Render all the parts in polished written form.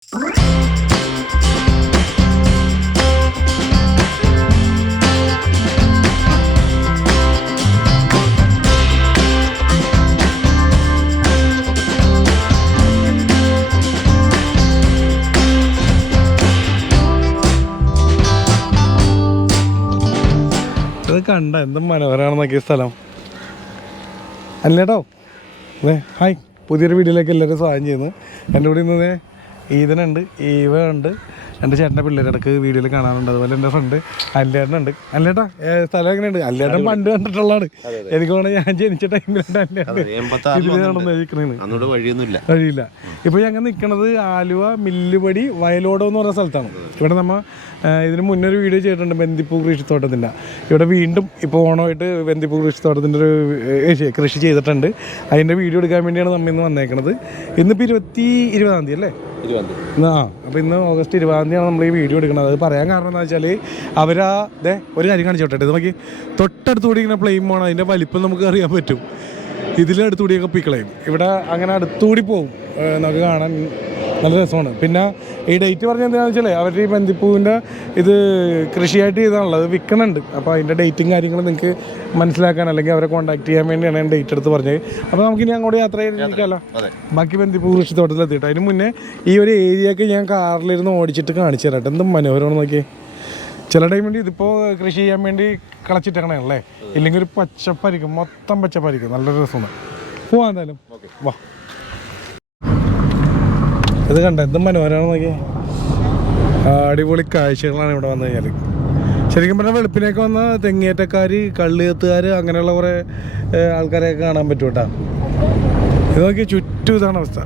ഇത് കണ്ട എന്തും മനോഹരമാണെന്നൊക്കെ സ്ഥലം അല്ലേട്ടോ. അതെ, ഹായ്, പുതിയൊരു വീഡിയോയിലേക്ക് എല്ലാവരും സ്വാഗതം ചെയ്യുന്നു. എൻ്റെ കൂടെ ഇന്ന് ഈതനുണ്ട്, ഈവ ഉണ്ട്, എൻ്റെ ചേട്ടൻ്റെ പിള്ളേരിടക്ക് വീഡിയോയിൽ കാണാറുണ്ട്. അതുപോലെ എൻ്റെ ഫ്രണ്ട് അല്ലേട്ടനുണ്ട്. അല്ലേട്ടാ സ്ഥലം എങ്ങനെയുണ്ട്? അല്ലേട്ടൻ പണ്ട് കണ്ടിട്ടുള്ളതാണ്. എനിക്ക് വേണമെങ്കിൽ ഞാൻ ജനിച്ച ടൈമിലുണ്ട് വഴിയില്ല. ഇപ്പോൾ ഞങ്ങൾ നിൽക്കുന്നത് ആലുവ മില്ലുപടി വയലോടം എന്ന് പറഞ്ഞ സ്ഥലത്താണ്. ഇവിടെ നമ്മൾ ഇതിന് മുന്നേ ഒരു വീഡിയോ ചെയ്തിട്ടുണ്ട് ബന്ദിപ്പൂ കൃഷിത്തോട്ടത്തിൻ്റെ. ഇവിടെ വീണ്ടും ഇപ്പോൾ ഓണമായിട്ട് ബന്ദിപ്പൂ കൃഷിത്തോട്ടത്തിൻ്റെ ഒരു കൃഷി ചെയ്തിട്ടുണ്ട്. അതിൻ്റെ വീഡിയോ എടുക്കാൻ വേണ്ടിയാണ് നമ്മൾ ഇന്ന് വന്നേക്കുന്നത്. ഇന്നിപ്പോൾ 20-ആം തീയതി അല്ലേ? അപ്പോൾ ഇന്ന് ഓഗസ്റ്റ് 20-ആം തീയതിയാണ് നമ്മൾ ഈ വീഡിയോ എടുക്കുന്നത്. അത് പറയാൻ കാരണം എന്താ വെച്ചാൽ ഒരു കാര്യം കാണിച്ചോട്ടെ. ഇത് നോക്കി, തൊട്ടടുത്തുകൂടി ഇങ്ങനെ പ്ലെയിൻ പോകണം. അതിൻ്റെ വലിപ്പം നമുക്ക് അറിയാൻ പറ്റും. ഇതിലടുത്തുകൂടിയൊക്കെ പിക്കളയും. ഇവിടെ അങ്ങനെ അടുത്തുകൂടി പോകും. നമുക്ക് കാണാൻ നല്ല രസമാണ്. പിന്നെ ഈ ഡേറ്റ് പറഞ്ഞാൽ എന്താണെന്ന് വെച്ചാൽ അവർ ഈ ബന്ദിപ്പൂവിൻ്റെ ഇത് കൃഷിയായിട്ട് ചെയ്താണല്ലോ, അത് വിൽക്കണുണ്ട്. അപ്പോൾ അതിൻ്റെ ഡേറ്റും കാര്യങ്ങളും നിങ്ങൾക്ക് മനസ്സിലാക്കാൻ അല്ലെങ്കിൽ അവരെ കോൺടാക്ട് ചെയ്യാൻ വേണ്ടിയാണ് ഞാൻ ഡേറ്റ് എടുത്ത് പറഞ്ഞത്. അപ്പോൾ നമുക്കിനി അങ്ങോട്ട് യാത്ര ചെയ്തിരിക്കാമല്ലോ, ബാക്കി ബന്ദിപ്പൂ കൃഷിത്തോട്ടത്തിലെത്തിയിട്ട്. അതിന് മുന്നേ ഈ ഒരു ഏരിയയൊക്കെ ഞാൻ കാറിലിരുന്ന് ഓടിച്ചിട്ട് കാണിച്ചു തരാട്ടെ. എന്തും മനോഹരമാണെന്ന് നോക്കി. ചില ടൈമിൽ ഇതിപ്പോൾ കൃഷി ചെയ്യാൻ വേണ്ടി കളച്ചിട്ടേക്കണേ, ഇല്ലെങ്കിൽ ഒരു പച്ചപ്പായിരിക്കും, മൊത്തം പച്ചപ്പായിരിക്കും. നല്ലൊരു രസമാണ്. പോവാം എന്തായാലും, വാ. ഇത് കണ്ട എന്തും മനോഹരമാണെന്ന് നോക്കി. അടിപൊളി കാഴ്ചകളാണ് ഇവിടെ വന്നു കഴിഞ്ഞാൽ. ശരിക്കും പറഞ്ഞാൽ വെളുപ്പിനൊക്കെ വന്ന തെങ്ങേറ്റക്കാർ, കള്ളിയത്തുകാർ, അങ്ങനെയുള്ള കുറേ ആൾക്കാരെയൊക്കെ കാണാൻ പറ്റും കേട്ടോ. ഇത് നോക്കി, ചുറ്റും ഇതാണ് അവസ്ഥ.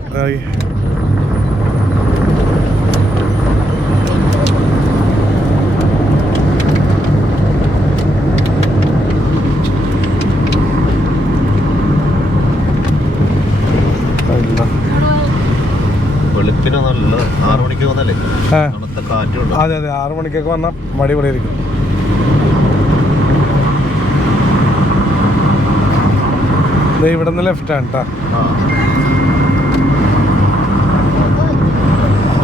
അതെ അതെ, 6 മണിക്കൊക്കെ വന്നാൽ അടിപൊളിയായിരിക്കും. ഇവിടെ നിന്ന് ലെഫ്റ്റാണ് കേട്ടോ.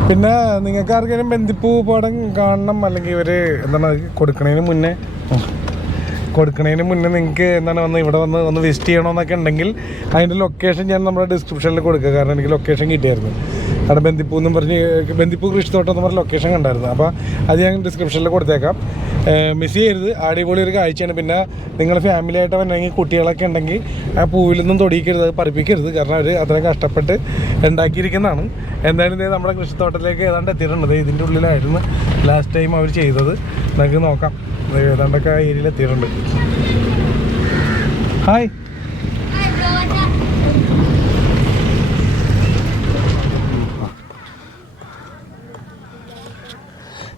പിന്നെ നിങ്ങൾക്ക് ആർക്കെങ്കിലും ബന്ദിപ്പൂ പടം കാണണം, അല്ലെങ്കിൽ ഇവർ എന്താണ് കൊടുക്കണതിന് മുന്നേ നിങ്ങൾക്ക് എന്താണ് ഇവിടെ ഒന്ന് വിസിറ്റ് ചെയ്യണമെന്നൊക്കെ ഉണ്ടെങ്കിൽ അതിൻ്റെ ലൊക്കേഷൻ ഞാൻ നമ്മുടെ ഡിസ്ക്രിപ്ഷനിൽ കൊടുക്കുക. കാരണം എനിക്ക് ലൊക്കേഷൻ കിട്ടിയായിരുന്നു. അവിടെ ബന്ദിപ്പൂ എന്നും പറഞ്ഞ് ബന്ദിപ്പൂ കൃഷിത്തോട്ടം എന്ന് പറഞ്ഞ ലൊക്കേഷൻ കണ്ടായിരുന്നു. അപ്പോൾ അത് ഞാൻ ഡിസ്ക്രിപ്ഷനിൽ കൊടുത്തേക്കാം. മിസ് ചെയ്യരുത്, അടിപൊളി ഒരു കാഴ്ചയാണ്. പിന്നെ നിങ്ങൾ ഫാമിലി ആയിട്ട് വന്നെങ്കിൽ കുട്ടികളൊക്കെ ഉണ്ടെങ്കിൽ ആ പൂവിലൊന്നും തൊടിയിക്കരുത്, അത് പറിപ്പിക്കരുത്. കാരണം അവർ അത്രയും കഷ്ടപ്പെട്ട് ഉണ്ടാക്കിയിരിക്കുന്നതാണ്. എന്തായാലും ഇത് നമ്മുടെ കൃഷിത്തോട്ടത്തിലേക്ക് ഏതാണ്ട് എത്തിയിട്ടുണ്ട്. ഇതിൻ്റെ ഉള്ളിലായിരുന്നു ലാസ്റ്റ് ടൈം അവർ ചെയ്തത്. നമുക്ക് നോക്കാം. ഏതാണ്ടൊക്കെ ആ ഏരിയയിൽ എത്തിയിട്ടുണ്ട്. ഹായ്,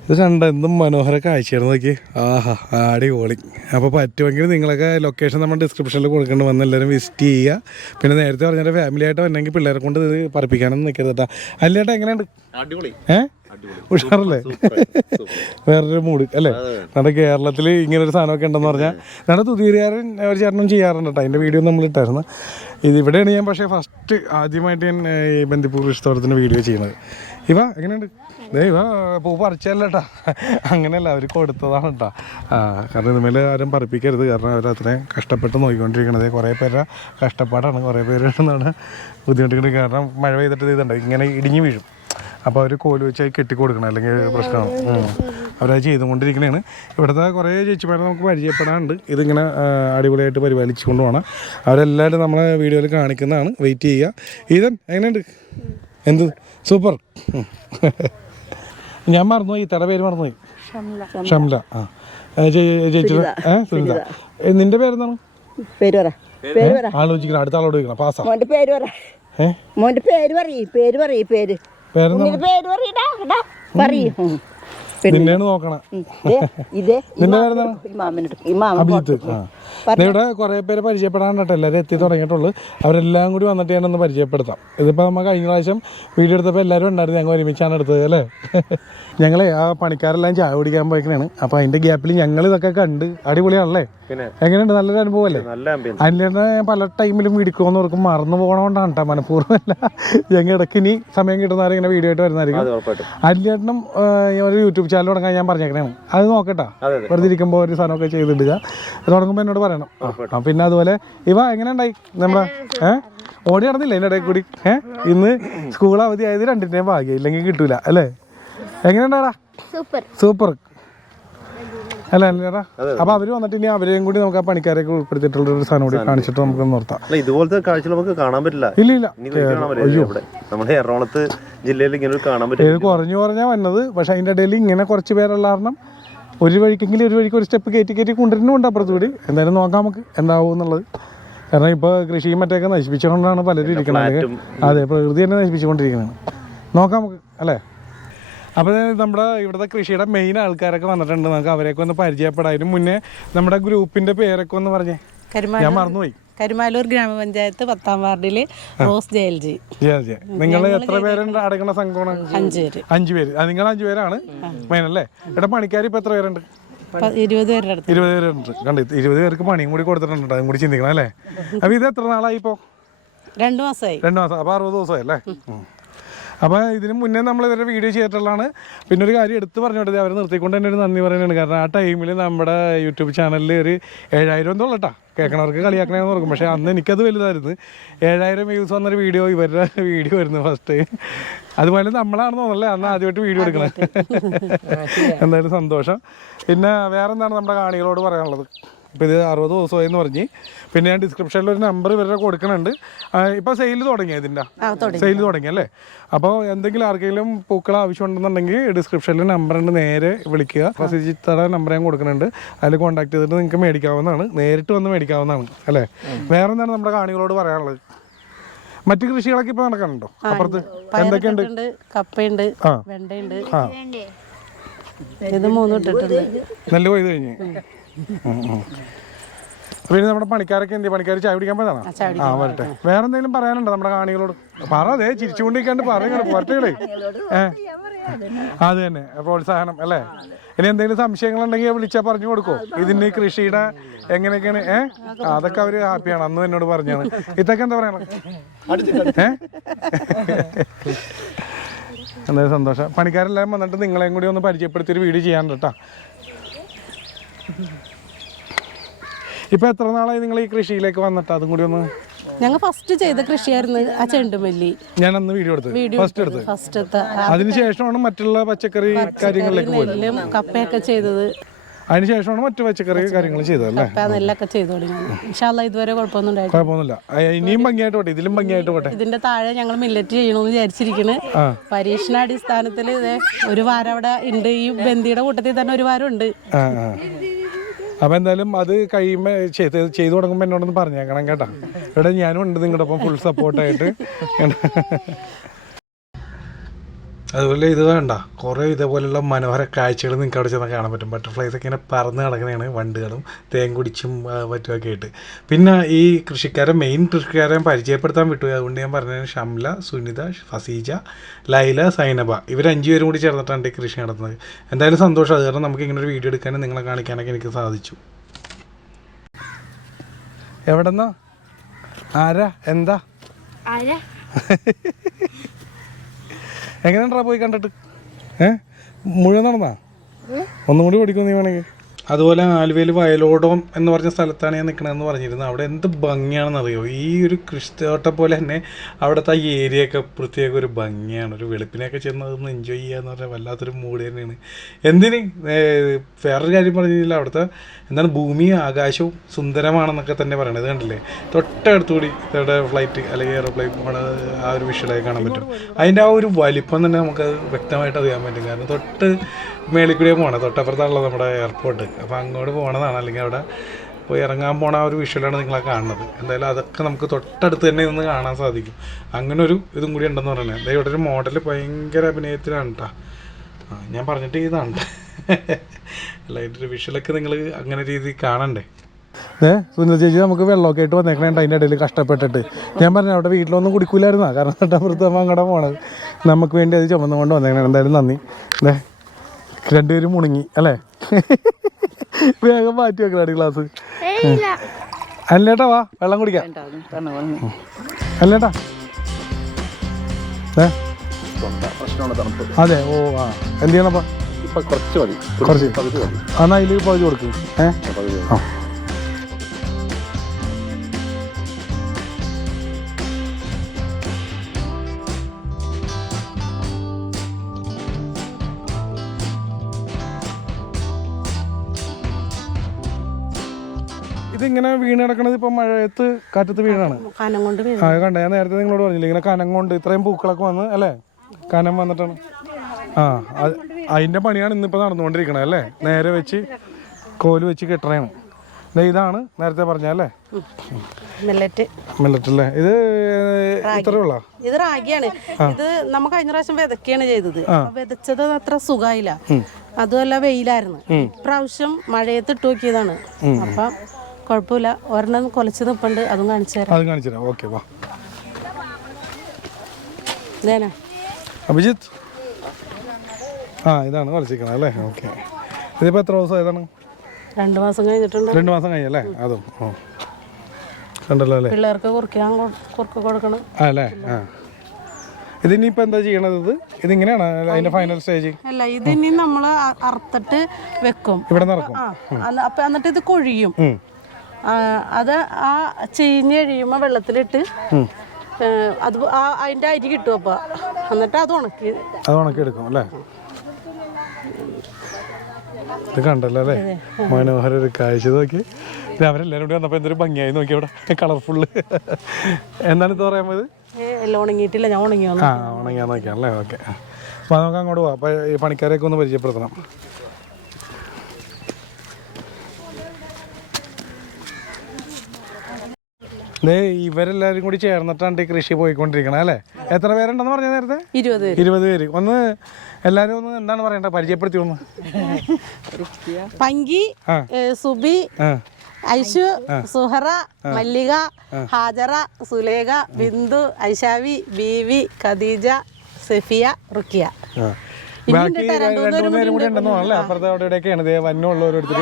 ഇത് കണ്ട എന്തും മനോഹര കാഴ്ചയാണ് നോക്കി. ആഹാ, അടിപൊളി. അപ്പോൾ പറ്റുമെങ്കിൽ നിങ്ങളൊക്കെ ലൊക്കേഷൻ നമ്മൾ ഡിസ്ക്രിപ്ഷനിൽ കൊടുക്കേണ്ടി വന്ന് എല്ലാവരും വിസിറ്റ് ചെയ്യുക. പിന്നെ നേരത്തെ പറഞ്ഞാൽ ഫാമിലി ആയിട്ട് വന്നെങ്കിൽ പിള്ളേരെ കൊണ്ട് ഇത് പറിപ്പിക്കാനൊന്നും നിൽക്കരുത് കേട്ടോ. അല്ലേട്ടാ എങ്ങനെയുണ്ട്? ഉഷാറല്ലേ? വേറൊരു മൂഡ് അല്ലേ? നമ്മുടെ കേരളത്തിൽ ഇങ്ങനൊരു സാധനമൊക്കെ ഉണ്ടെന്ന് പറഞ്ഞാൽ നമ്മുടെ തുതിയരുകാരൻ ഒരു ചേട്ടനും ചെയ്യാറുണ്ട് കേട്ടോ. അതിൻ്റെ വീഡിയോ നമ്മൾ ഇട്ടായിരുന്നു. ഇതിവിടെയാണ് ഞാൻ പക്ഷേ ഫസ്റ്റ് ആദ്യമായിട്ട് ഞാൻ ഈ ബന്ദിപ്പൂ കൃഷിത്തോട്ടത്തിൻ്റെ വീഡിയോ ചെയ്യുന്നത്. ഇവ എങ്ങനെയുണ്ട്? ഇവ പൂ പറിച്ചല്ല കേട്ടോ, അങ്ങനെയല്ല, അവർ കൊടുത്തതാണ് കേട്ടോ. കാരണം ഇതുമേൽ ആരും പറിപ്പിക്കരുത്. കാരണം അവരത്രയും കഷ്ടപ്പെട്ട് നോക്കിക്കൊണ്ടിരിക്കണത്. കുറേ പേരുടെ കഷ്ടപ്പാടാണ്, കുറേ പേരാണ് ബുദ്ധിമുട്ടിക്കുന്നത്. കാരണം മഴ പെയ്തിട്ട് ഇതുണ്ട് ഇങ്ങനെ ഇടിഞ്ഞു വീഴും. അപ്പോൾ അവർ കോല് വെച്ച് കെട്ടിക്കൊടുക്കണം, അല്ലെങ്കിൽ പ്രശ്നമാണ്. അവരത് ചെയ്തുകൊണ്ടിരിക്കണതാണ്. ഇവിടുത്തെ കുറേ ചേച്ചിമാരെ നമുക്ക് പരിചയപ്പെടാനുണ്ട്. ഇതിങ്ങനെ അടിപൊളിയായിട്ട് പരിപാലിച്ചു കൊണ്ട് പോകണം. അവരെല്ലാവരും നമ്മളെ വീഡിയോയിൽ കാണിക്കുന്നതാണ്. വെയിറ്റ് ചെയ്യുക. ഈതൻ എങ്ങനെയുണ്ട്? എന്ത് സൂപ്പർ. ഞാൻ മറന്നുപോയി, ഇത്തയുടെ പേര് മറന്നുപോയി. ഷംല. ചേച്ചിയുടെ സുനിത. നിന്റെ പേരെന്താണ്? ആലോചിക്കണം, അടുത്ത ആളോട് ചോദിക്കണം. പാസ്സാ. നിന്നെയാണ് നോക്കണം. നിന്റെ പേരെന്താണ്? അഭിജിത്ത്. ഇവിടെ കുറേ പേര് പരിചയപ്പെടാൻ എല്ലാവരും എത്തി തുടങ്ങിയിട്ടുള്ളൂ. അവരെല്ലാം കൂടി വന്നിട്ട് ഞാനൊന്ന് പരിചയപ്പെടുത്താം. ഇതിപ്പോൾ നമ്മൾ കഴിഞ്ഞ പ്രാവശ്യം വീഡിയോ എടുത്തപ്പോൾ എല്ലാവരും ഉണ്ടായിരുന്നു, ഞങ്ങൾ ഒരുമിച്ചാണ് എടുത്തത് അല്ലേ. ഞങ്ങളെ ആ പണിക്കാരെല്ലാം ചായ കുടിക്കാൻ പോയിക്കണാണ്. അപ്പോൾ അതിൻ്റെ ഗ്യാപ്പിൽ ഞങ്ങൾ ഇതൊക്കെ കണ്ട് അടിപൊളിയാണല്ലേ. എങ്ങനെയുണ്ട്? നല്ലൊരു അനുഭവം അല്ലേ? അതിൻ്റെ പല ടൈമിലും ഇടിക്കുമെന്ന് ഓർക്കും മറന്നു പോകണോണ്ടാണ് കേട്ടോ, മനഃപൂർവ്വമല്ല. ഞങ്ങൾ ഇടയ്ക്ക് ഇനി സമയം കിട്ടുന്നവരെ ഇങ്ങനെ വീഡിയോ ആയിട്ട് വരുന്നതായിരിക്കും. അല്ലേട്ടനും ഒരു യൂട്യൂബ് ചാനൽ തുടങ്ങാൻ ഞാൻ പറഞ്ഞേക്കണേണ്, അത് നോക്കട്ടാ. വെറുതെ ഇരിക്കുമ്പോൾ ഒരു സാധനമൊക്കെ ചെയ്തിടുക, തുടങ്ങുമ്പോൾ എന്നോട് പറയണം. പിന്നെ അതുപോലെ ഇവ എങ്ങനെ ഉണ്ടായി നമ്മുടെ ഓടി നടന്നില്ല അതിൻ്റെ ഇടയിൽ കൂടി. ഇന്ന് സ്കൂൾ അവധി ആയത് രണ്ടിൻ്റെയും ഭാഗ്യം, ഇല്ലെങ്കിൽ കിട്ടൂല അല്ലേ. എങ്ങനെ ഉണ്ടാടാ? സൂപ്പർ അല്ല അല്ലേടാ. അപ്പൊ അവര് വന്നിട്ട് ഇനി അവരെയും കൂടി നമുക്ക് ആ പണിക്കാരെയൊക്കെ ഉൾപ്പെടുത്തിയിട്ടുള്ള ഒരു സാധനം കൂടി കാണിച്ചിട്ട് നമുക്ക് നിർത്താം. ഇതുപോലത്തെ കാഴ്ച നമുക്ക് കാണാൻ പറ്റില്ല. ഇല്ല നമ്മുടെ എറണാകുളത്ത് ജില്ലയിൽ ഇങ്ങനെ കാണാൻ പറ്റില്ല. കുറഞ്ഞാ വന്നത്. പക്ഷെ അതിന്റെ ഇടയിൽ ഇങ്ങനെ കുറച്ച് പേരുള്ള കാരണം ഒരു വഴിക്കെങ്കിലും ഒരു വഴിക്ക് ഒരു സ്റ്റെപ്പ് കയറ്റി കൊണ്ടിരുന്നുണ്ട് അപ്പുറത്ത് കൂടി. എന്തായാലും നോക്കാം നമുക്ക് എന്താവും എന്നുള്ളത്. കാരണം ഇപ്പോൾ കൃഷിയും മറ്റൊക്കെ നശിപ്പിച്ചുകൊണ്ടാണ് പലരും ഇരിക്കുന്നത്. അതെ, പ്രകൃതി തന്നെ നശിപ്പിച്ചുകൊണ്ടിരിക്കുന്നതാണ്. നോക്കാം നമുക്ക് അല്ലേ. അപ്പോൾ നമ്മുടെ ഇവിടുത്തെ കൃഷിയുടെ മെയിൻ ആൾക്കാരൊക്കെ വന്നിട്ടുണ്ട്. നമുക്ക് അവരെയൊക്കെ ഒന്ന് പരിചയപ്പെടാം. അതിന് മുന്നേ നമ്മുടെ ഗ്രൂപ്പിന്റെ പേരൊക്കെ ഒന്ന് പറഞ്ഞേ. ഞാൻ മറന്നുപോയി. കരുമാലൂർ ഗ്രാമപഞ്ചായത്ത് 10ാം വാർഡിൽ റോസ് ജയൽജി. നിങ്ങൾ എത്ര പേരുണ്ട് അടങ്ങുന്ന സംഘമാണ്? 5 പേര്. നിങ്ങൾ 5 പേരാണ് മെയിൻ അല്ലേ. ഇവിടെ പണിക്കാർ ഇപ്പൊ എത്ര പേരുണ്ട്? 20 പേരുണ്ട്. കണ്ടു, 20 പേർക്ക് പണിയും കൂടി കൊടുത്തിട്ടുണ്ട്. അതും കൂടി ചിന്തിക്കണം അല്ലേ. അപ്പൊ ഇത് എത്ര നാളായി ഇപ്പോ? 2 മാസമായി. 2 മാസം. അപ്പൊ 60 ദിവസമായി അല്ലേ. അപ്പോൾ ഇതിന് മുന്നേ നമ്മൾ ഇവരുടെ വീഡിയോ ചെയ്തിട്ടുള്ളതാണ്. പിന്നെ ഒരു കാര്യം എടുത്ത് പറഞ്ഞോട്ടെ, അവർ നിർത്തിക്കൊണ്ട് തന്നെ ഒരു നന്ദി പറയുന്നുണ്ട്. കാരണം ആ ടൈമിൽ നമ്മുടെ യൂട്യൂബ് ചാനലിൽ ഒരു 7000 എന്തോ കേട്ടോ. കേൾക്കണവർക്ക് കളിയാക്കണമെന്ന് ഓർക്കും. പക്ഷേ അന്ന് എനിക്കത് വലുതായിരുന്നു. 7000 വ്യൂസ് വന്നൊരു വീഡിയോ ഇവരുടെ വീഡിയോ ആയിരുന്നു ഫസ്റ്റ്. അതുപോലെ നമ്മളാണെന്ന് തോന്നല്ലേ അന്ന് ആദ്യമായിട്ട് വീഡിയോ എടുക്കണത്. എന്തായാലും സന്തോഷം. പിന്നെ വേറെ എന്താണ് നമ്മുടെ കാണികളോട് പറയാനുള്ളത്? ഇപ്പോൾ ഇത് 60 ദിവസമായി എന്ന് പറഞ്ഞ്. പിന്നെ ഞാൻ ഡിസ്ക്രിപ്ഷനിൽ ഒരു നമ്പർ ഇവരുടെ കൊടുക്കുന്നുണ്ട്. ഇപ്പോൾ സെയിൽ തുടങ്ങി, ഇതിൻ്റെ സെയിൽ തുടങ്ങി അല്ലേ. അപ്പോൾ എന്തെങ്കിലും ആർക്കെങ്കിലും പൂക്കൾ ആവശ്യമുണ്ടെന്നുണ്ടെങ്കിൽ ഡിസ്ക്രിപ്ഷനിൽ നമ്പറുണ്ട്, നേരെ വിളിക്കുക. പ്രസിജിത്തയുടെ നമ്പർ ഞാൻ കൊടുക്കുന്നുണ്ട്. അതിൽ കോൺടാക്ട് ചെയ്തിട്ട് നിങ്ങൾക്ക് മേടിക്കാവുന്നതാണ്, നേരിട്ട് വന്ന് മേടിക്കാവുന്നതാണ് അല്ലേ. വേറെ എന്താണ് നമ്മുടെ കാണികളോട് പറയാനുള്ളത്? മറ്റു കൃഷികളൊക്കെ ഇപ്പോൾ നടക്കാനുണ്ടോ അപ്പുറത്ത്? എന്തൊക്കെയുണ്ട്? കപ്പയുണ്ട്, വെണ്ടയുണ്ട്, ഇത് 3 ഇട്ടിട്ടുണ്ട്. നെല്ല് കൊയ്ത് കഴിഞ്ഞ്. പിന്നെ നമ്മുടെ പണിക്കാരൊക്കെ എന്ത്? പണിക്കാർ ചായ കുടിക്കാൻ പോയതാണോ? ആ വരട്ടെ. വേറെ എന്തെങ്കിലും പറയാനുണ്ടോ നമ്മുടെ കാണികളോട്? പറ, അതേ ചിരിച്ചുകൊണ്ടിരിക്കാണ്ട് പറയുന്നത് പോരട്ടേ. അത് തന്നെ പ്രോത്സാഹനം അല്ലേ. ഇനി എന്തെങ്കിലും സംശയങ്ങളുണ്ടെങ്കിൽ വിളിച്ചാൽ പറഞ്ഞു കൊടുക്കോ? ഇതിന് കൃഷിയുടെ എങ്ങനെയൊക്കെയാണ്? അതൊക്കെ അവര് ഹാപ്പിയാണ്. അന്ന് എന്നോട് പറഞ്ഞാണ്. ഇതൊക്കെ എന്താ പറയണത്? എന്തായാലും സന്തോഷം. പണിക്കാരെല്ലാം വന്നിട്ട് നിങ്ങളെയും കൂടി ഒന്ന് പരിചയപ്പെടുത്തിയൊരു വീഡിയോ ചെയ്യാൻ കേട്ടോ. ഇപ്പൊ എത്ര നാളായി നിങ്ങൾ ഈ കൃഷിയിലേക്ക് വന്നിട്ട്? അതും കൂടി ഒന്ന്. ഞങ്ങൾ ഫസ്റ്റ് ചെയ്ത കൃഷിയായിരുന്നു ആ ചെണ്ടുമല്ലി. ഞാൻ അന്ന് വീഡിയോ എടുത്ത് ഫസ്റ്റ് അതിനുശേഷമാണ് മറ്റുള്ള പച്ചക്കറി കാര്യങ്ങളിലേക്ക് പോയത്. കപ്പയൊക്കെ ചെയ്തത് അതിനുശേഷമാണ് മറ്റു പച്ചക്കറി കാര്യങ്ങൾ ചെയ്തതല്ലേ. നെല്ലൊക്കെ ചെയ്തു തുടങ്ങി. ഇതുവരെ കുഴപ്പമൊന്നുമില്ല. ഇനിയും ഭംഗിയായിട്ട് പോട്ടെ, ഇതിലും ഭംഗിയായിട്ട് പോട്ടെ. ഇതിന്റെ താഴെ ഞങ്ങൾ മില്ലറ്റ് ചെയ്യണമെന്ന് വിചാരിച്ചിരിക്കുന്നു. പരീക്ഷണാടിസ്ഥാനത്തിൽ ഒരു വാരം അവിടെ ഉണ്ട്. ഈ ബന്ദിയുടെ കൂട്ടത്തിൽ തന്നെ ഒരു വാരം ഉണ്ട്. അപ്പോൾ എന്തായാലും അത് കഴിയുമ്പോൾ ചെയ്തു തുടങ്ങുമ്പോൾ എന്നോടൊന്ന് പറഞ്ഞേക്കണം കേട്ടോ. ഇവിടെ ഞാനും ഉണ്ട് നിങ്ങളുടെ ഒപ്പം ഫുൾ സപ്പോർട്ടായിട്ട്. അതുപോലെ ഇത് വേണ്ട കുറേ ഇതേപോലെയുള്ള മനോഹര കാഴ്ചകൾ നിങ്ങൾക്ക് അവിടെ ചെന്നാൽ കാണാൻ പറ്റും. ബട്ടർഫ്ലൈസ് ഒക്കെ ഇങ്ങനെ പറന്ന് കിടക്കുന്നതാണ്, വണ്ടുകളും തേൻകുടിച്ചും മറ്റുമൊക്കെ ആയിട്ട്. പിന്നെ ഈ മെയിൻ കൃഷിക്കാരെ പരിചയപ്പെടുത്താൻ വിട്ടു. അതുകൊണ്ട് ഞാൻ പറഞ്ഞത് ഷംല, സുനിത, ഫസീജ, ലൈല, സൈനബ, ഇവർ 5 പേരും കൂടി ചേർന്നിട്ടാണ് ഈ കൃഷി നടത്തുന്നത്. എന്തായാലും സന്തോഷം. അത് കാരണം നമുക്ക് ഇങ്ങനെ ഒരു വീഡിയോ എടുക്കാനും നിങ്ങളെ കാണിക്കാനൊക്കെ എനിക്ക് സാധിച്ചു. എവിടെന്നാ? ആരാ? എന്താ? എങ്ങനെയാ പോയി കണ്ടിട്ട്? മുഴുവൻ നടന്നാ? ഒന്നും കൂടി പഠിക്കും നീ വേണമെങ്കിൽ. അതുപോലെ ആലുവയിൽ വയലോടം എന്ന് പറഞ്ഞ സ്ഥലത്താണ് ഞാൻ നിൽക്കണമെന്ന് പറഞ്ഞിരുന്നത്. അവിടെ എന്ത് ഭംഗിയാണെന്നറിയോ. ഈ ഒരു കൃഷിത്തോട്ടം പോലെ തന്നെ അവിടുത്തെ ആ ഏരിയയൊക്കെ പ്രത്യേക ഒരു ഭംഗിയാണ്. ഒരു വെളുപ്പിനെയൊക്കെ ചെന്ന് അതൊന്ന് എൻജോയ് ചെയ്യാന്ന് പറഞ്ഞാൽ വല്ലാത്തൊരു മൂഡ് തന്നെയാണ്. എന്തിന് വേറൊരു കാര്യം പറഞ്ഞില്ല, അവിടുത്തെ എന്താണ് ഭൂമി ആകാശവും സുന്ദരമാണെന്നൊക്കെ തന്നെ പറയണത്. കണ്ടില്ലേ, തൊട്ടടുത്തുകൂടി ഇവിടെ ഫ്ലൈറ്റ് അല്ലെങ്കിൽ എയറോപ്ലെയിൻ പോണ ആ ഒരു വിഷ്വലായി കാണാൻ പറ്റും. അതിൻ്റെ ആ ഒരു വലിപ്പം തന്നെ നമുക്കത് വ്യക്തമായിട്ട് അറിയാൻ പറ്റും. കാരണം തൊട്ട് മേളിൽ കൂടിയാണ് പോകണത്, തൊട്ടപ്പുറത്താണല്ലോ നമ്മുടെ എയർപോർട്ട്. അപ്പോൾ അങ്ങോട്ട് പോകണതാണ്, അല്ലെങ്കിൽ അവിടെ പോയി ഇറങ്ങാൻ പോണ ആ ഒരു വിഷ്വലാണ് നിങ്ങളെ കാണുന്നത്. എന്തായാലും അതൊക്കെ നമുക്ക് തൊട്ടടുത്ത് തന്നെ നിന്ന് കാണാൻ സാധിക്കും. അങ്ങനെ ഒരു ഇതും കൂടി ഉണ്ടെന്ന് പറയുന്നത്. എന്തായാലും ഇവിടെ ഒരു മോഡൽ ഭയങ്കര അഭിനയത്തിലാണ് കേട്ടോ. ഞാൻ പറഞ്ഞിട്ട് ഇതാണ് അല്ല, ഇതിൻ്റെ വിഷ്വലൊക്കെ നിങ്ങൾ അങ്ങനെ രീതിയിൽ കാണണ്ടേ. സുന്ദര ചേച്ചി നമുക്ക് വെള്ളമൊക്കെ ആയിട്ട് വന്നേക്കണേണ്ട അതിൻ്റെ ഇടയിൽ കഷ്ടപ്പെട്ടിട്ട്. ഞാൻ പറഞ്ഞു അവിടെ വീട്ടിലൊന്നും കുടിക്കൂലായിരുന്നാ, കാരണം തൊട്ടപ്പുറത്ത് നമ്മൾ അങ്ങോട്ട് പോണത്. നമുക്ക് വേണ്ടി അത് ചുമന്നുകൊണ്ട് വന്നേക്കണേ. എന്തായാലും നന്ദി. രണ്ടുപേരും മുണങ്ങി അല്ലേ? വേഗം മാറ്റി വെക്കണ ഗ്ലാസ്. അല്ലേട്ടാ വാ വെള്ളം കുടിക്കാം. അല്ലേട്ടാ അതെ. ഓ ആ എന്ത് ചെയ്യണപ്പാ? കുറച്ച് എന്നാ അതിൽ പകുതി കൊടുക്കും. ആ ഇതിങ്ങനെ വീണ് കിടക്കണത് ഇപ്പൊ മഴയത്ത് കാറ്റത്ത് വീണാണ്. കനം കൊണ്ട് ആ കണ്ട, ഞാൻ നേരത്തെ നിങ്ങളോട് പറഞ്ഞില്ല ഇങ്ങനെ കനം കൊണ്ട് ഇത്രയും പൂക്കളൊക്കെ വന്ന് അല്ലേ, കനം വന്നിട്ടാണ്. ആ അതിന്റെ പണിയാണ് ഇന്നിപ്പോ നടന്നുകൊണ്ടിരിക്കണത് അല്ലേ. നേരെ വെച്ച് കോല് വെച്ച് കെട്ടണേണ്. ഇതാണ് നേരത്തെ പറഞ്ഞല്ലേ മില്ലറ്റ് അല്ലേ. ഇത് ഇത്രയുള്ള ഇത് റാഗിയാണ്. ഇത് നമ്മ കഴിഞ്ഞ പ്രാവശ്യം വിതക്കുകയാണ് ചെയ്തത്. വിതച്ചത് അത്ര സുഖമായില്ല, അതുമല്ല വെയിലായിരുന്നു. ഇപ്രാവശ്യം മഴയത്ത് ഇട്ട് നോക്കിയതാണ്. അപ്പം കുഴപ്പമില്ല. ഒരെണ്ണം കൊലച്ച് നിൽപ്പുണ്ട്, അതും കാണിച്ചു തരാം. ഓക്കെ വാ അഭിജിത്ത്. ആ ഇതാണ് കൊലച്ചിരിക്കണത് അല്ലേ. ഓക്കെ. ഇതിപ്പോ എത്ര ദിവസം ഏതാണ്? 2 മാസം കഴിഞ്ഞിട്ടുണ്ട്. 2 മാസം കഴിഞ്ഞല്ലേ? അതും കണ്ടല്ലോ അല്ലേ. പിള്ളേർക്ക് കുറുക്ക് കൊടുക്കണം അല്ലേ. ആ ഇതിനിപ്പോ എന്താ ചെയ്യണത്? ഇതിങ്ങനെയാണ് അതിന്റെ ഫൈനൽ സ്റ്റേജ് അല്ല. ഇതിനി നമ്മള് അറുത്തിട്ട് വെക്കും, ഇവിടെ നടക്കും. അപ്പൊ എന്നിട്ട് ഇത് കൊഴിയും. അത് ആ ചീഞ്ഞ് കഴിയുമ്പോ വെള്ളത്തിലിട്ട് അത് അതിന്റെ അരി കിട്ടും. അപ്പൊ എന്നിട്ട് അത് ഉണക്കി എടുക്കും അല്ലേ. ഇത് കണ്ടല്ലോ അല്ലേ, മനോഹര ഒരു കാഴ്ച. നോക്കി അവരെല്ലാരും കൂടി വന്നപ്പോ എന്തൊരു ഭംഗിയായി നോക്കി അവിടെ കളർഫുള്ള്. എന്താണ് ഇത് പറയാൻ പോയത്? എല്ലാം ഉണങ്ങിയിട്ടില്ല, ഞാൻ ഉണങ്ങിയാ നോക്കിയാണല്ലേ. ഓക്കെ. അപ്പൊ നമുക്ക് അങ്ങോട്ട് പോവാം. അപ്പൊ ഈ പണിക്കാരെയൊക്കെ ഒന്ന് പരിചയപ്പെടുത്തണം. ഇവരെല്ലാരും കൂടി ചേർന്നിട്ടാണ് ഈ കൃഷി പോയിക്കൊണ്ടിരിക്കണേ അല്ലേ. എത്ര പേരുണ്ടെന്ന് പറഞ്ഞ നേരത്തെ? 20 പേര്. ഒന്ന് എല്ലാരും ഒന്ന് എന്താണ് പറയണ്ട, പരിചയപ്പെടുത്തി ഒന്ന്. പങ്കി, സുബി, ഐഷു, സുഹറ, മല്ലിക, ഹാജറ, സുലേഖ, ബിന്ദു, ഐഷാവി, ബീവി, ഖദീജ, സഫിയ, റുക്കിയ. ബാക്കി 2-3 പേരും കൂടി ഉണ്ടെന്നോ അല്ലേ. അപ്പുറത്തെ അവിടെ ഇവിടെയൊക്കെയാണ് വന്നുള്ളവരോരുത്തർ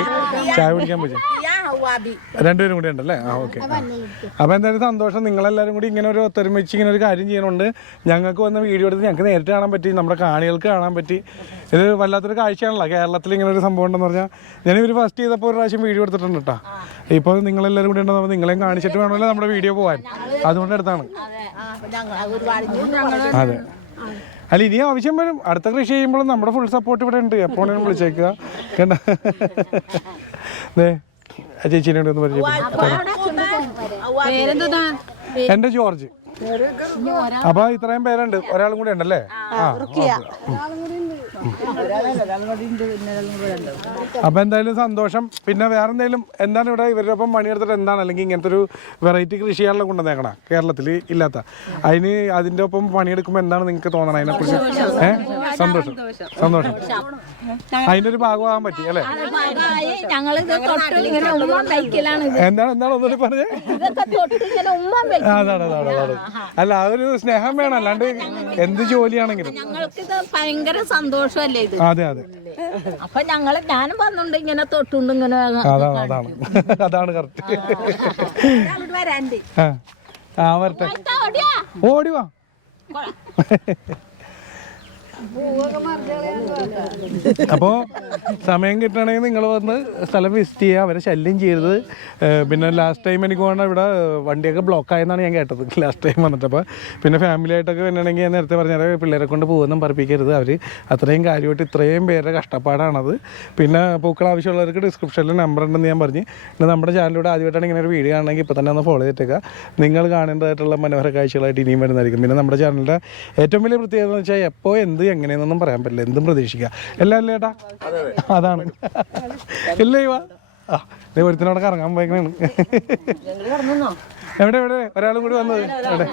ചായ കുടിക്കാൻ പറ്റും. 2 പേരും കൂടി ഉണ്ടല്ലേ. ആ ഓക്കെ. അപ്പോൾ എന്തായാലും സന്തോഷം. നിങ്ങളെല്ലാവരും കൂടി ഇങ്ങനെ ഒരു ഒത്തൊരുമിച്ച് ഇങ്ങനെ ഒരു കാര്യം ചെയ്യുന്നുണ്ട്. ഞങ്ങൾക്ക് വന്ന വീഡിയോ എടുത്ത് ഞങ്ങൾക്ക് നേരിട്ട് കാണാൻ പറ്റി, നമ്മുടെ കാണികൾക്ക് കാണാൻ പറ്റി. ഇത് വല്ലാത്തൊരു കാഴ്ചയാണല്ലോ കേരളത്തിൽ ഇങ്ങനെ ഒരു സംഭവം ഉണ്ടെന്ന് പറഞ്ഞാൽ. ഞാനിവർ ഫസ്റ്റ് ചെയ്തപ്പോൾ ഒരു പ്രാവശ്യം വീഡിയോ എടുത്തിട്ടുണ്ട് കേട്ടോ. ഇപ്പോൾ നിങ്ങളെല്ലാവരും കൂടി ഉണ്ടെന്ന് നിങ്ങളെയും കാണിച്ചിട്ട് വേണമല്ലോ നമ്മുടെ വീഡിയോ പോകാൻ, അതുകൊണ്ട് എടുത്താണ്. അതെ. അല്ല ഇനി ആവശ്യം വരും. അടുത്ത കൃഷി ചെയ്യുമ്പോഴും നമ്മുടെ ഫുൾ സപ്പോർട്ട് ഇവിടെ ഉണ്ട്. എപ്പോഴും വിളിച്ചേക്കുക കേട്ടോ. ചേച്ചീനെ ഒന്ന് പരിചയപ്പെടും. എൻ്റെ ജോർജ്. അപ്പൊ ഇത്രയും പേരുണ്ട്. ഒരാളും കൂടെ ഉണ്ടല്ലേ. അപ്പൊ എന്തായാലും സന്തോഷം. പിന്നെ വേറെ എന്തെങ്കിലും എന്താണ് ഇവിടെ ഇവരുടെ ഒപ്പം പണിയെടുത്തിട്ട് എന്താണ്, അല്ലെങ്കിൽ ഇങ്ങനത്തെ ഒരു വെറൈറ്റി കൃഷിയാണല്ലോ കൊണ്ടുവന്നേക്കണ കേരളത്തിൽ ഇല്ലാത്ത, അതിന്റെ ഒപ്പം പണിയെടുക്കുമ്പോൾ എന്താണ് നിങ്ങൾക്ക് തോന്നണം അതിനെക്കുറിച്ച്? സന്തോഷം. അതിന്റെ ഒരു ഭാഗമാകാൻ പറ്റി അല്ലേ. എന്താണ് ഒന്നുകൂടി പറഞ്ഞേ? അതാണ്. അല്ല അതൊരു സ്നേഹം വേണം, അല്ലാണ്ട് എന്ത് ജോലിയാണെങ്കിലും ഭയങ്കര സന്തോഷമല്ലേ ഇത്. അതെ. അപ്പൊ ഞാനും വന്നുണ്ട് ഇങ്ങനെ തൊട്ടുണ്ട് ഇങ്ങനെ. അതാണ് കറക്റ്റ്. വരട്ടെ. ഓടി വാ. അപ്പോൾ സമയം കിട്ടണമെങ്കിൽ നിങ്ങൾ വന്ന് സ്ഥലം വിസിറ്റ് ചെയ്യുക, അവരെ ശല്യം ചെയ്യരുത്. പിന്നെ ലാസ്റ്റ് ടൈം എനിക്ക് വേണം ഇവിടെ വണ്ടിയൊക്കെ ബ്ലോക്ക് ആയെന്നാണ് ഞാൻ കേട്ടത് ലാസ്റ്റ് ടൈം വന്നിട്ട്. അപ്പോൾ പിന്നെ ഫാമിലി ആയിട്ടൊക്കെ വരണമെങ്കിൽ ഞാൻ നേരത്തെ പറഞ്ഞാൽ പിള്ളേരെ കൊണ്ട് പോകുന്നതും പറപ്പിക്കരുത്. അവർ അത്രയും കാര്യമായിട്ട് ഇത്രയും പേരുടെ കഷ്ടപ്പാടാണത്. പിന്നെ പൂക്കൾ ആവശ്യമുള്ളവർക്ക് ഡിസ്ക്രിപ്ഷനിൽ നമ്പർ ഉണ്ടെന്ന് ഞാൻ പറഞ്ഞു. പിന്നെ നമ്മുടെ ചാനലിലൂടെ ആദ്യമായിട്ടാണ് ഇങ്ങനെ ഒരു വീഡിയോ കാണണമെങ്കിൽ ഇപ്പോൾ തന്നെ ഒന്ന് ഫോളോ ചെയ്തിട്ടേക്കുക. നിങ്ങൾ കാണേണ്ടതായിട്ടുള്ള മനോഹര കാഴ്ചകളായിട്ട് ഇനിയും വരുന്നതായിരിക്കും. പിന്നെ നമ്മുടെ ചാനലിൻ്റെ ഏറ്റവും വലിയ പ്രത്യേകത എന്ന് വെച്ചാൽ എപ്പോൾ എന്ത് എങ്ങനെയെന്നൊന്നും പറയാൻ പറ്റില്ല, എന്തും പ്രതീക്ഷിക്കുക. എല്ലാം അല്ലേ ഏട്ടാ? അതാണ് ഇല്ലേ. വാ ഒരുത്തിനോടെ കറങ്ങാൻ പോയിക്കണാണ്. എവിടെ ഒരാളും കൂടി വന്നത് എവിടെ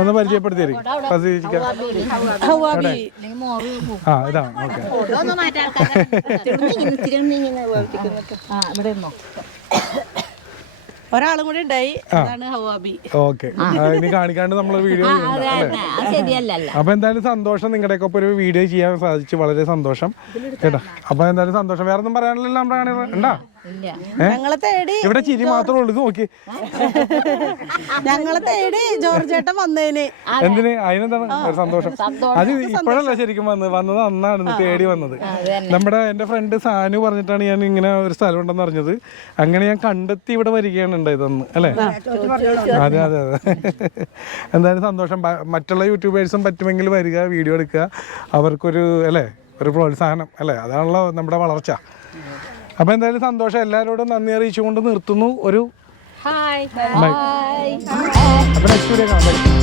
ഒന്ന് പരിചയപ്പെടുത്തിയായിരിക്കും. ഇതാണ്. ഓക്കെ. ഒരാളും കൂടി ഉണ്ടായി, അതാണ് ഹവാബി. ഓക്കെ, ഇനി കാണിക്കാണ്ട് നമ്മൾ വീഡിയോ ശരിയല്ലല്ലോ. അപ്പൊ എന്തായാലും സന്തോഷം, നിങ്ങളുടെയൊക്കെ ഒപ്പം ഒരു വീഡിയോ ചെയ്യാൻ സാധിച്ചു, വളരെ സന്തോഷം കേട്ടോ. അപ്പൊ എന്തായാലും സന്തോഷം. വേറെ ഒന്നും പറയാനില്ലല്ലോ നമ്മുടെ കാണികൾ ഉണ്ടാ? ഞങ്ങളെ തേടി ഇവിടെ ചിരി മാത്രമേ ഉള്ളൂ, നോക്കി. ഞങ്ങളെ തേടി ജോർജ് ചേട്ടൻ വന്നേന്. എന്തിന്? അതിനെന്താണ് ഒരു സന്തോഷം? അത് ഇപ്പോഴല്ല ശരിക്കും വന്നത് അന്നാണ് തേടി വന്നത്. നമ്മുടെ എൻ്റെ ഫ്രണ്ട് സാനു പറഞ്ഞിട്ടാണ് ഞാൻ ഇങ്ങനെ ഒരു സ്ഥലം ഉണ്ടെന്ന് അറിഞ്ഞത്. അങ്ങനെ ഞാൻ കണ്ടെത്തി ഇവിടെ വരികയാണ് ഉണ്ടായതെന്ന്, അല്ലേ? അതെ അതെ അതെ. എന്തായാലും സന്തോഷം. മറ്റുള്ള യൂട്യൂബേഴ്സും പറ്റുമെങ്കിൽ വരിക, വീഡിയോ എടുക്കുക, അവർക്കൊരു അല്ലേ ഒരു പ്രോത്സാഹനം അല്ലേ, അതാണല്ലോ നമ്മുടെ വളർച്ച. അപ്പോൾ എന്തായാലും സന്തോഷം. എല്ലാവരോടും നന്ദി അറിയിച്ചുകൊണ്ട് നിർത്തുന്നു. ഒരു ഹായ്. ബൈ. അപ്പോൾ നെക്സ്റ്റ് വീഡിയോ കാണാം. ബൈ.